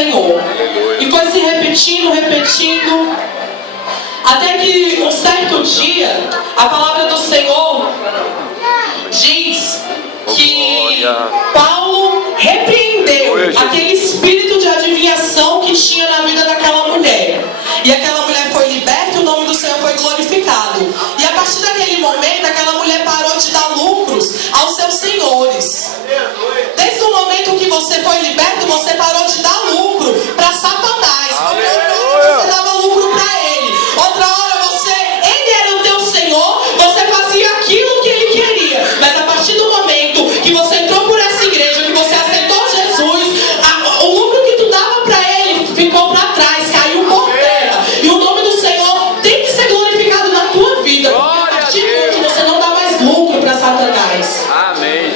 Senhor. E foi se repetindo, até que um certo dia, a palavra do Senhor diz que Paulo repreendeu aquele espírito de adivinhação que tinha na vida daquela mulher. E aquela mulher foi liberta e o nome do Senhor foi glorificado. E a partir daquele momento, aquela mulher parou de dar lucros aos seus senhores. Desde o momento que você foi liberto, você parou de dar lucro para Satanás. Você dava lucro para ele. Outra hora ele era o teu Senhor, você fazia aquilo que ele queria. Mas a partir do momento que você entrou por essa igreja, que você aceitou Jesus, o lucro que tu dava para ele ficou para trás, caiu por terra. E o nome do Senhor tem que ser glorificado na tua vida. A partir de hoje você não dá mais lucro para Satanás. Amém.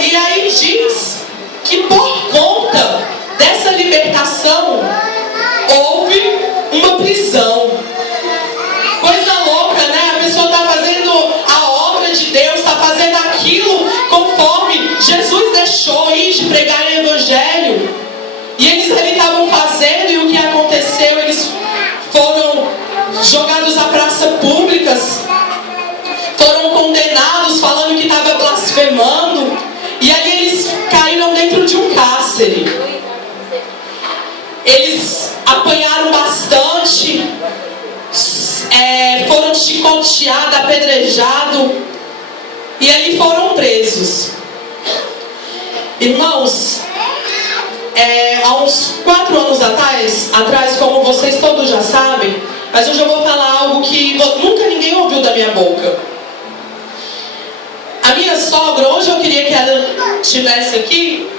E aí diz que por conta dessa libertação houve uma prisão. Coisa louca, né? A pessoa está fazendo a obra de Deus, está fazendo aquilo conforme Jesus deixou ir de pregar o evangelho. E eles ali estavam fazendo, e o que aconteceu? Eles foram jogados a praças públicas, foram condenados falando que estava blasfemando, e aí eles caíram dentro de um cárcere. Eles apanharam bastante, foram chicoteados, apedrejados, e aí foram presos. Irmãos, há uns 4 anos atrás, como vocês todos já sabem, mas hoje eu vou falar algo que nunca ninguém ouviu da minha boca. A minha sogra, hoje eu queria que ela estivesse aqui.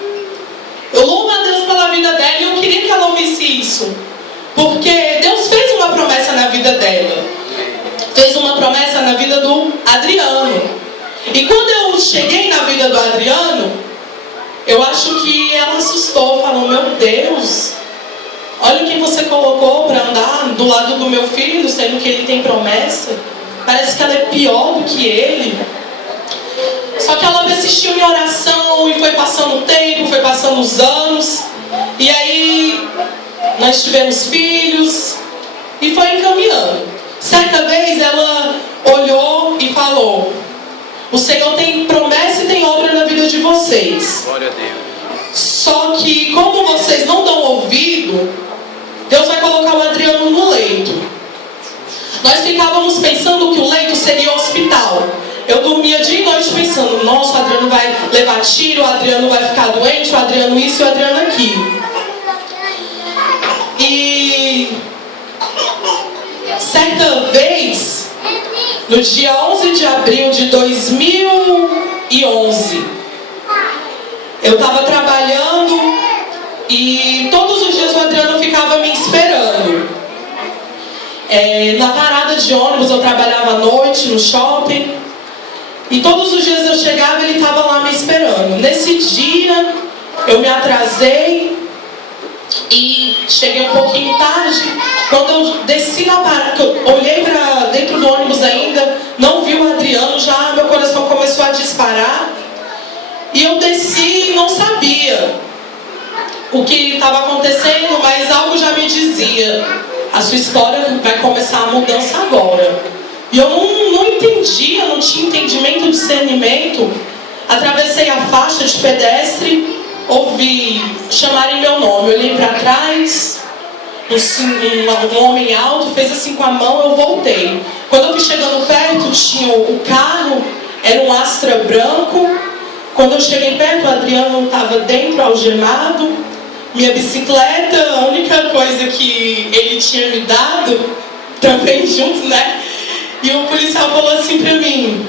Eu louvo a Deus pela vida dela e eu queria que ela ouvisse isso. Porque Deus fez uma promessa na vida dela. Fez uma promessa na vida do Adriano. E quando eu cheguei na vida do Adriano, eu acho que ela assustou, falou: meu Deus, olha o que você colocou para andar do lado do meu filho, sendo que ele tem promessa. Parece que ela é pior do que ele. Só que ela persistiu em oração e foi passando o tempo, foi passando os anos. E aí nós tivemos filhos e foi encaminhando. Certa vez ela olhou e falou: o Senhor tem promessa e tem obra na vida de vocês. Glória a Deus. Só que como vocês não dão ouvido, Deus vai colocar o Adriano no leito. Nós ficávamos pensando que o leito seria o hospital. Eu dormia dia e noite pensando: nossa, o Adriano vai levar tiro, o Adriano vai ficar doente, o Adriano isso e o Adriano aquilo. E certa vez, no dia 11 de abril de 2011, eu estava trabalhando e todos os dias o Adriano ficava me esperando. Na parada de ônibus, eu trabalhava à noite no shopping. E todos os dias eu chegava e ele estava lá me esperando. Nesse dia, eu me atrasei e cheguei um pouquinho tarde. Quando eu desci na parada, eu olhei para dentro do ônibus ainda, não vi o Adriano, já meu coração começou a disparar. E eu desci e não sabia o que estava acontecendo, mas algo já me dizia: a sua história vai começar a mudança agora. E eu não entendia, não tinha entendimento, discernimento. Atravessei a faixa de pedestre, ouvi chamarem meu nome. Eu olhei para trás, um homem alto fez assim com a mão, eu voltei. Quando eu fui chegando perto, tinha o carro, era um Astra branco. Quando eu cheguei perto, o Adriano estava dentro, algemado. Minha bicicleta, a única coisa que ele tinha me dado, também junto, né? E o policial falou assim pra mim: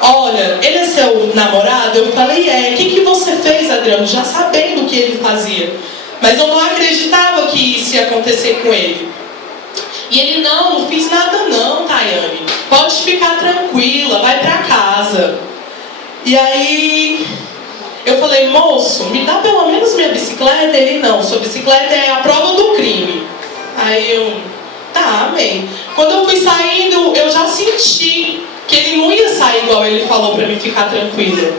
olha, ele é seu namorado? Eu falei: é. O que você fez, Adriano? Já sabendo o que ele fazia. Mas eu não acreditava que isso ia acontecer com ele. E ele: não fiz nada não, Tayane. Pode ficar tranquila, vai pra casa. E aí eu falei: moço, me dá pelo menos minha bicicleta. Ele: não, sua bicicleta é a prova do crime. Aí eu: tá, amém. Quando eu fui saindo, eu já senti que ele não ia sair igual ele falou pra mim ficar tranquila.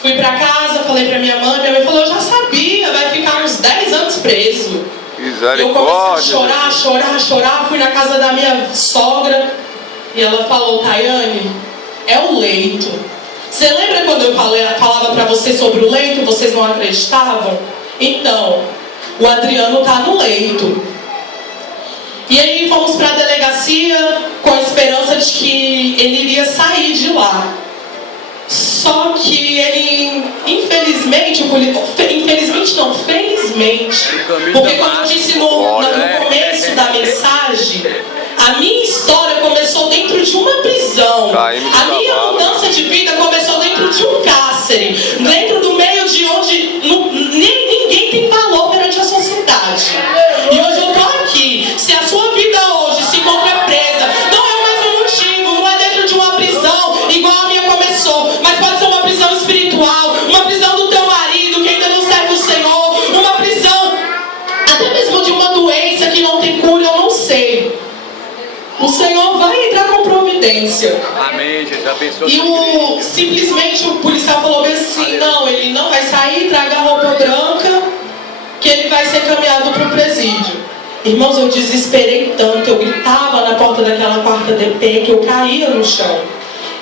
Fui pra casa, falei pra minha mãe falou: eu já sabia, vai ficar uns 10 Eu comecei a chorar, fui na casa da minha sogra e ela falou: Tayane, é o leito. Você lembra quando eu falava para vocês sobre o leito, vocês não acreditavam? Então, o Adriano está no leito. E aí fomos para a delegacia com a esperança de que ele iria sair de lá. Só que ele, felizmente, porque como eu disse no começo da mensagem, a minha história começou dentro de uma prisão. A minha mudança de vida começou dentro de um cárcere, dentro do meio de onde ninguém tem valor perante a sociedade. E hoje eu estou aqui. Se a sua vida hoje se encontra presa, não é mais um motivo, não é dentro de uma prisão igual a minha começou, mas pode ser uma prisão espiritual, uma prisão do teu marido que ainda não serve o Senhor, uma prisão até mesmo de uma doença que não tem cura, eu não sei. O Senhor vai entrar com providência. Amém, gente. Abençoe. E simplesmente o policial falou assim: não, ele não vai sair, traga a roupa branca, que ele vai ser encaminhado para o presídio. Irmãos, eu desesperei tanto, eu gritava na porta daquela quarta DP que eu caía no chão.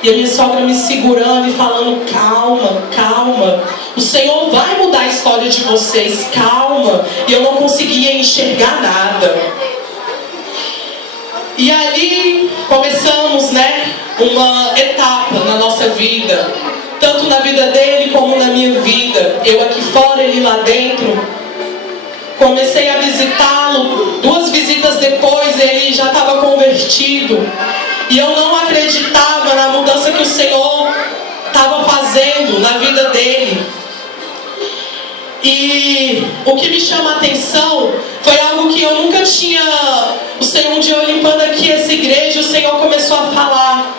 E a minha sogra me segurando e falando: calma, calma, o Senhor vai mudar a história de vocês, calma. E eu não conseguia enxergar nada. E ali começamos, uma etapa na nossa vida, tanto na vida dele como na minha vida. Eu aqui fora, ele lá dentro. Comecei a visitá-lo. 2 visitas depois, ele já estava convertido. E eu não acreditava na mudança que o Senhor estava fazendo na vida dele. E o que me chama a atenção foi algo que eu nunca tinha. O Senhor, um dia eu limpando aqui essa igreja, o Senhor começou a falar: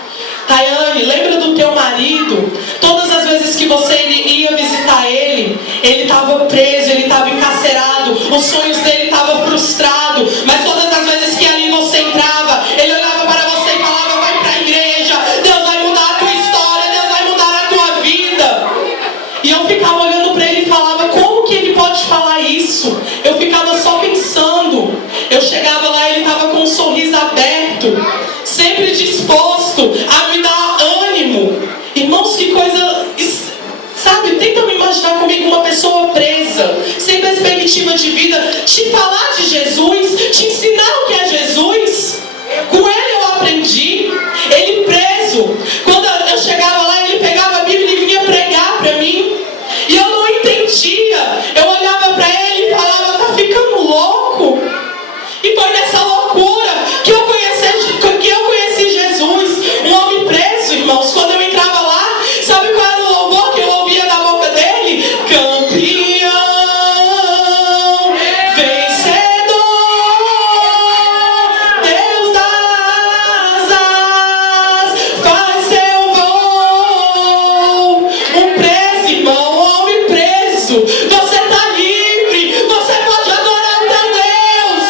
Tayane, lembra do teu marido? Todas as vezes que você ia visitar ele estava preso, ele estava encarcerado, os sonhos dele estavam frustrados, mas todas as vezes que ali você entrava, ele olhava para você e falava: vai para a igreja, Deus vai mudar a tua história, Deus vai mudar a tua vida. E eu ficava olhando para ele e falava: como que ele pode falar isso? Eu ficava só pensando. Eu chegava lá, ele estava com um sorriso aberto, sempre disposto a me dar ânimo. Irmãos, que coisa, sabe? Tenta me imaginar comigo uma pessoa presa, sem perspectiva de vida, te falar de Jesus, te ensinar o que é Jesus. Com ele eu aprendi. Ele preso, quando eu chegava lá, ele pegava a Bíblia e vinha pregar para mim. E eu não entendia. Eu olhava para ele e falava: tá ficando louco? E foi nessa loucura que eu conheci Jesus, um homem preso, irmãos. Quando eu entrava lá, sabe qual era o louvor que eu ouvia da boca dele? Campeão, vencedor, Deus das asas, faz seu voo. Um preso, irmão, um homem preso. Você está livre, você pode adorar o teu Deus.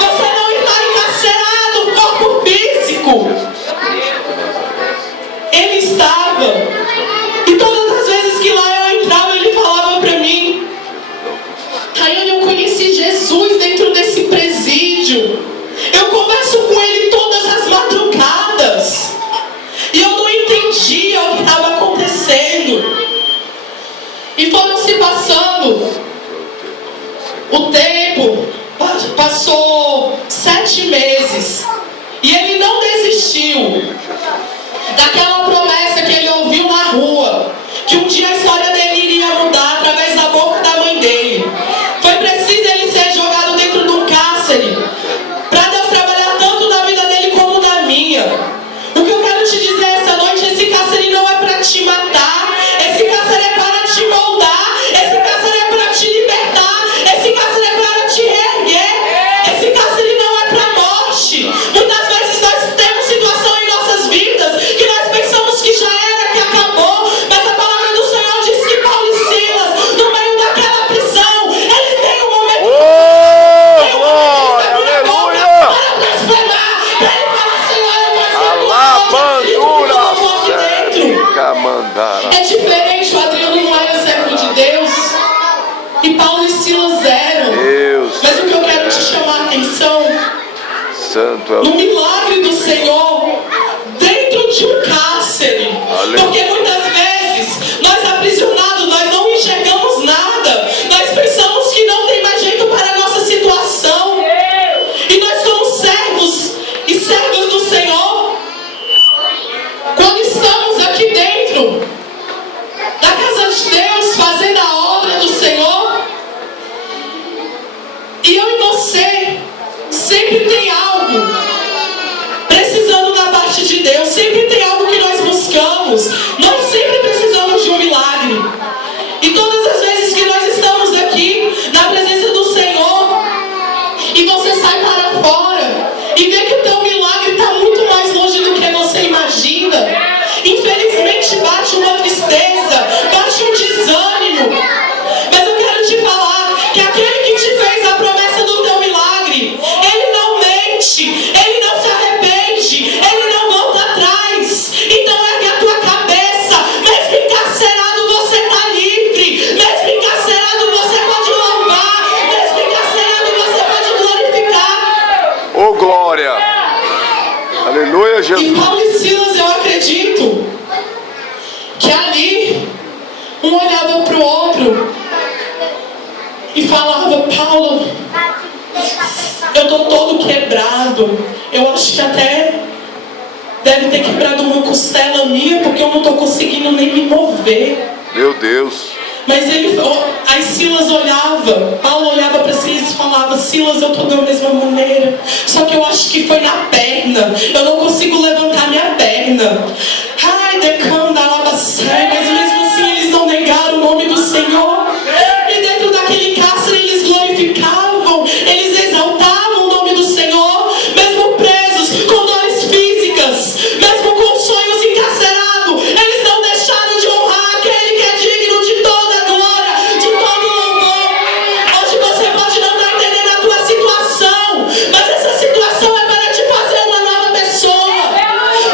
Você não está encarcerado, corpo físico. Ele estava. E todas as vezes que lá eu entrava, ele falava para mim: Tayane, eu conheci Jesus dentro desse presídio. Eu converso com ele todas as madrugadas. E eu não entendia o que estava acontecendo. E foram se passando o tempo. Passou 7 meses. E ele não desistiu daquela promessa que ele ouviu na rua, que um dia a história dele iria mudar através da boca da mãe dele. Foi preciso ele ser jogado dentro de um cárcere para Deus trabalhar tanto na vida dele como na minha. O que eu quero te dizer essa noite: esse cárcere não é para te matar, esse cárcere é para te moldar, esse cárcere é para te libertar, esse cárcere é para te reerguer, esse cárcere não é para morte. Muitas vezes nós temos situação em nossas vidas que nós pensamos que já era, que acabou, mas a palavra do Senhor diz que Paulo e Silas, no meio daquela prisão, eles têm um momento para blasfemar, para ele falar: Senhor, eu vou ser dentro. É diferente, o Adriano não era servo de Deus e Paulo e Silas eram. chamar a atenção Santo é no o milagre do Senhor dentro de um cárcere. Aleluia. Porque muitas vezes nós aprisionados, nós não enxergamos nada. Nós pensamos que não tem mais jeito para a nossa situação. E nós somos servos e servas do Senhor. Quando estamos aqui dentro da casa de Deus, fazendo a obra do Senhor, e eu e você sempre tem algo precisando da parte de Deus, sempre tem algo que nós buscamos. Nós sempre precisamos de um milagre. E todas as vezes que nós estamos aqui na presença do Senhor, e você sai para fora e vê que o teu milagre está muito mais longe do que você imagina, infelizmente bate uma tristeza, bate um desânimo. Mas eu quero te falar que aquele que te fez a promessa do teu milagre, ele não mente, ele não se arrepende, ele não volta atrás. Então ergue a tua cabeça. Mesmo encarcerado, você está livre. Mesmo encarcerado, você pode louvar. Mesmo encarcerado, você pode glorificar. Oh, glória! Aleluia, E Jesus. Paulo e Silas, eu acredito que ali um olhava para o outro e falava: Paulo, eu estou todo quebrado. Eu acho que até deve ter quebrado uma costela minha, porque eu não estou conseguindo nem me mover. Meu Deus. Mas aí Silas olhava, Paulo olhava para Silas e falava: Silas, eu estou da mesma maneira, só que eu acho que foi na perna, eu não consigo levantar minha perna. Ai, decanda labacé. Mas mesmo assim eles não negaram o nome do Senhor. E dentro daquele cárcere eles glorificavam, eles exaltavam o nome do Senhor, mesmo presos, com dores físicas, mesmo com sonhos encarcerados, eles não deixaram de honrar aquele que é digno de toda glória, de todo louvor. Hoje você pode não estar entendendo a tua situação, mas essa situação é para te fazer uma nova pessoa.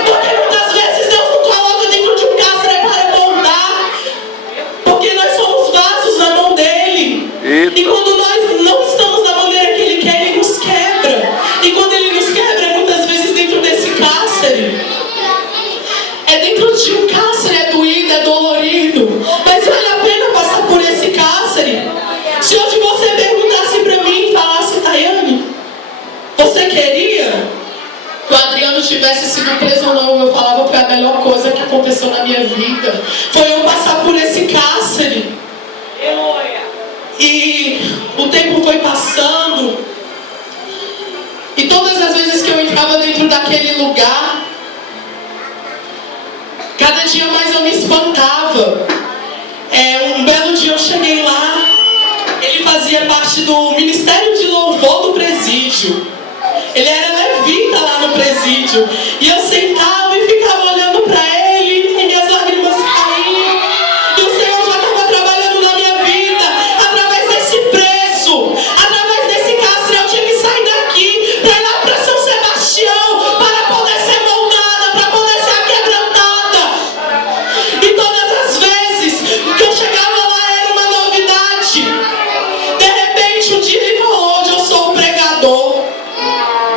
Porque muitas vezes Deus nos coloca dentro de um cárcere para moldar, porque nós somos vasos na mão dele. E quando nós não estamos na maneira que ele quer, ele nos quebra. E quando ele nos quebra, é muitas vezes dentro desse cárcere. É dentro de um cárcere, é doído, é dolorido, mas vale a pena passar por esse cárcere. Se hoje você perguntasse para mim e falasse: Tayane, você queria que o Adriano tivesse sido preso ou não? Eu falava: foi a melhor coisa que aconteceu na minha vida, foi eu passar por esse cárcere. E o tempo foi passando, e todas as vezes que eu entrava dentro daquele lugar, cada dia mais eu me espantava. Um belo dia eu cheguei lá, ele fazia parte do Ministério de Louvor do presídio. Ele era levita lá no presídio. E eu sentava e ficava olhando para ele, e minhas lágrimas caíam. E o Senhor já estava trabalhando na minha vida, através desse preço, através desse cárcere. Eu tinha que sair daqui para ir lá para São Sebastião, para poder ser moldada, para poder ser aquebrantada. E todas as vezes que eu chegava lá era uma novidade. De repente um dia ele falou: hoje eu sou o pregador.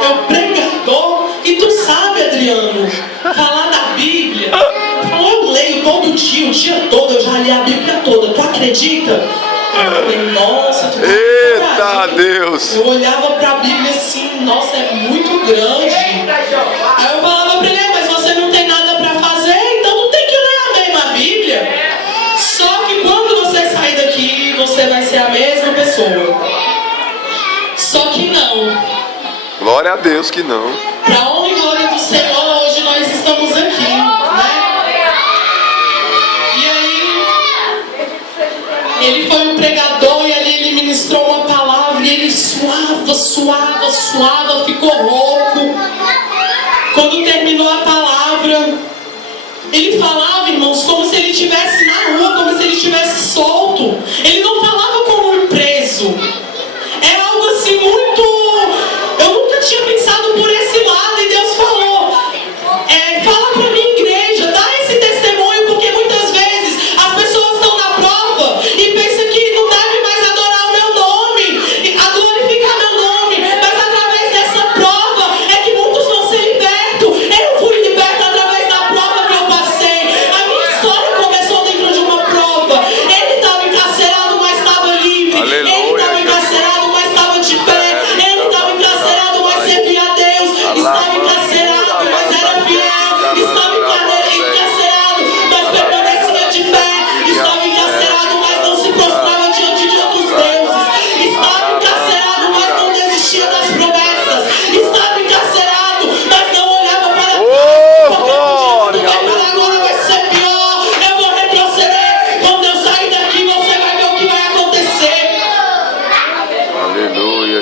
Eu, pregador? E tu sabe, Adriano, falar da Bíblia? Falou: eu leio todo dia, o dia todo, eu já li a Bíblia toda. Tu acredita? Eu falei: nossa, tu tá Eita Deus. Eu olhava para a Bíblia assim: nossa, é muito grande. Aí eu falava para ele: mas você não tem nada para fazer, então não tem que ler a mesma Bíblia. Só que quando você sair daqui, você vai ser a mesma pessoa. Só que não. Glória a Deus que não. Para honra e glória do Senhor, hoje nós estamos aqui, né? E aí, ele foi um pregador, e ali ele ministrou uma palavra, e ele suava, ficou rouco. Quando terminou a palavra, ele falava, irmãos, como se ele estivesse na rua, como se ele estivesse solto. Ele não falava como um preso. É algo assim muito... Eu nunca tinha pensado por esse lado, e Deus falou: fala pra minha igreja, dá esse testemunho, porque muitas vezes as pessoas estão na prova e pensam que não deve mais adorar o meu nome, a glorificar meu nome,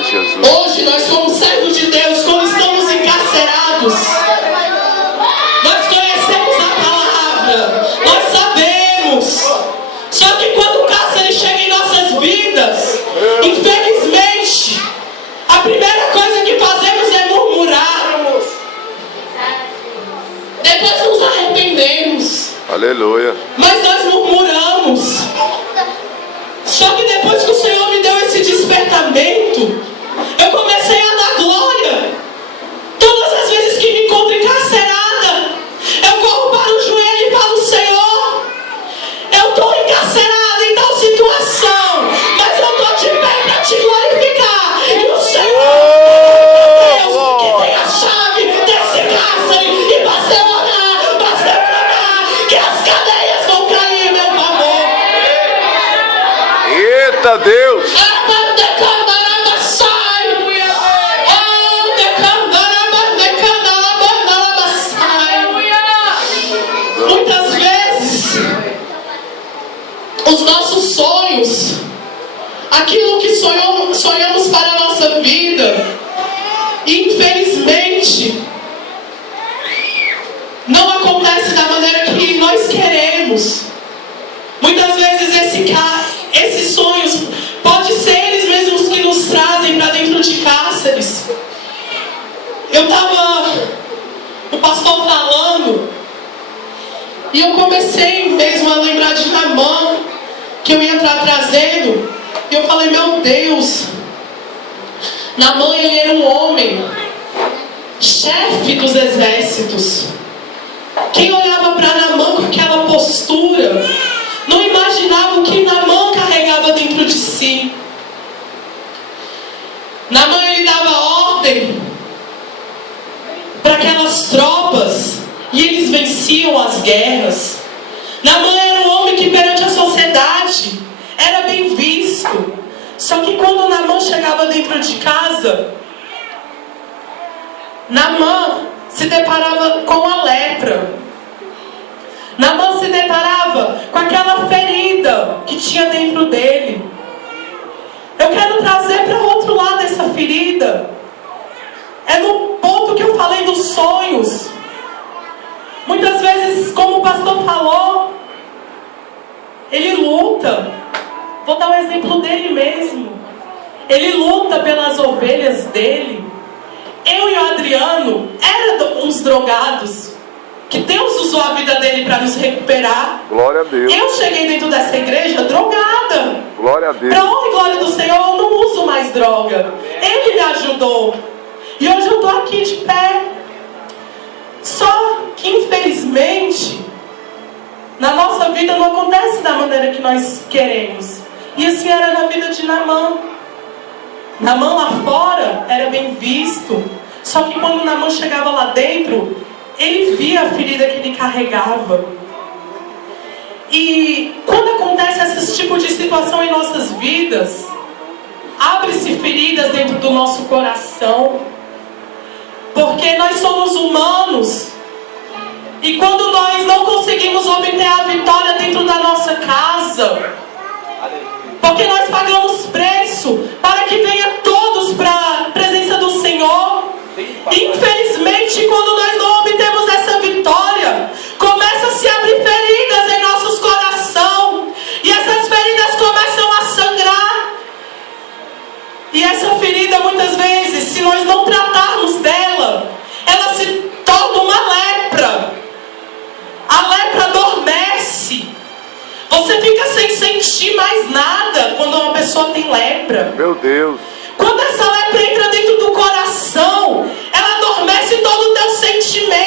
Jesus. Hoje nós somos servos de Deus quando estamos encarcerados. Nós conhecemos a palavra, nós sabemos. Só que quando o cárcere chega em nossas vidas, infelizmente, a primeira coisa que fazemos é murmurar. Depois nos arrependemos. Aleluia. Mas nós murmuramos. Só que depois que o Senhor me deu esse despertamento, eu comecei a dar glória. Todas as vezes que me encontro encarcerada, eu corro para o joelho e falo: Senhor, eu estou encarcerada em tal situação, mas eu estou de pé para te glorificar. E o Senhor, Deus, que tem a chave desse cárcere, e basta eu orar, basta eu clamar, que as cadeias vão cair em meu favor. Eita Deus! Muitas vezes os nossos sonhos, aquilo que sonhamos para a nossa vida, infelizmente não acontece da maneira que nós queremos. Muitas vezes esses sonhos pode ser eles mesmos que nos trazem para dentro de cárceres. Eu estava, o pastor falando, e eu comecei mesmo a lembrar de Naamã, que eu ia estar trazendo. E eu falei: meu Deus, Naamã, ele era um homem, chefe dos exércitos. Quem olhava para Naamã com aquela postura, não imaginava o que Naamã carregava dentro de si. Naamã, ele dava ordem para aquelas tropas, e eles venciam as guerras. Naamã era um homem que perante a sociedade era bem visto. Só que quando Naamã chegava dentro de casa, Naamã se deparava com a lepra. Naamã se deparava com aquela ferida que tinha dentro dele. Eu quero trazer para o outro lado essa ferida. É no ponto que eu falei dos sonhos. Muitas vezes, como o pastor falou, ele luta. Vou dar um exemplo dele mesmo. Ele luta pelas ovelhas dele. Eu e o Adriano éramos uns drogados, que Deus usou a vida dele para nos recuperar. Glória a Deus. Eu cheguei dentro dessa igreja drogada. Glória a Deus. Para honra e glória do Senhor, eu não uso mais droga. Ele me ajudou. E hoje eu estou aqui de pé. Só que infelizmente, na nossa vida não acontece da maneira que nós queremos. E assim era na vida de Naamã. Naamã lá fora era bem visto. Só que quando Naamã chegava lá dentro, ele via a ferida que ele carregava. E quando acontece esse tipo de situação em nossas vidas, abre-se feridas dentro do nosso coração. Porque nós somos humanos. E quando nós não conseguimos obter a vitória dentro da nossa casa, porque nós pagamos preço para que venha todos para a presença do Senhor. Infelizmente, quando nós não obtemos essa vitória, começa a se abrir feridas em nossos corações. E essas feridas começam a sangrar. E essa ferida, muitas vezes, se nós não tratarmos dela, ela se torna uma lepra. A lepra adormece. Você fica sem sentir mais nada quando uma pessoa tem lepra. Meu Deus. Quando essa lepra entra dentro do coração, ela adormece todo o teu sentimento.